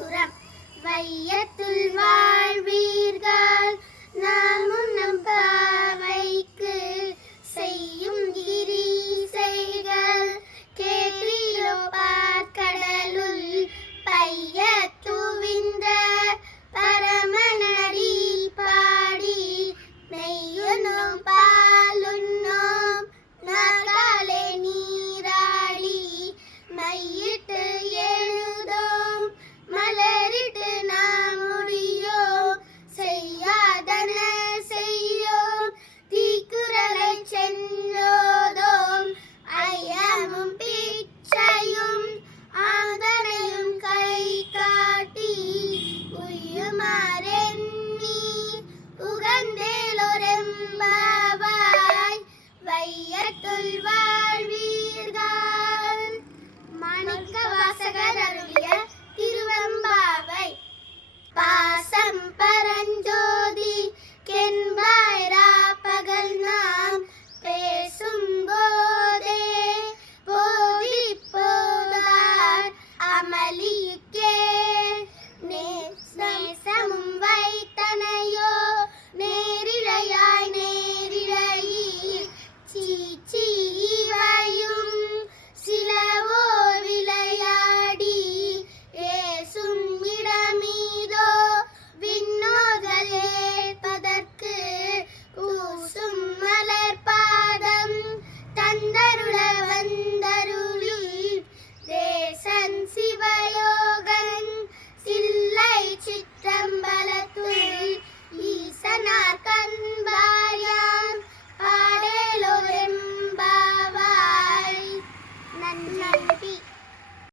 பாசுரம். வையத்துள் வாழ்வீர்கள் நாம் உண்ணும் பாவைக்கு செய்யும் கிரீசைகள் கேட்டீரோ பார்க்கடலுள் பைய துவிந்த பரமனடி பாடி நெய்யுண்ணும் பாலுண்ணோம் நாகாலே நீராடி மையிட்டு எழுதோம் மலரிட்டு நாம் முடியோம் செய்யாதன செய்யோம் தீக்குறளை சென்றோதோம் ஐயமும் பிச்சையும் ஆதனையும் கை காட்டி உய்யுமாறெண்ணி உகந்தேலொரெம்பாவாய் வையத்துள் வாழ்வீர்கள். மாணிக்க வாசகர் அருளிய திருவெம்பாவை. பாசம் பரஞ்சோதி கென்பாய்ரா பகல் நாம் பேசும் போதே போதி போதார் அமளிக்கே நேசமும் வைத்தனையோ நேரிழையாய் நேரிழையீர் சீச்சீவையும் சிலவோ விளையாடி ஏசும் இடமீதோ விண்ணோதல் ஏற்பதற்கு ஊசும் மலர் பாதம் தந்தருள வந்தருளி தேசன் சிவயோகன் சில்லை சிற்றம்பலத்துள் ஈசனார் கண்பாயான் பாடேலொரெம்பாவாய். நன்றி.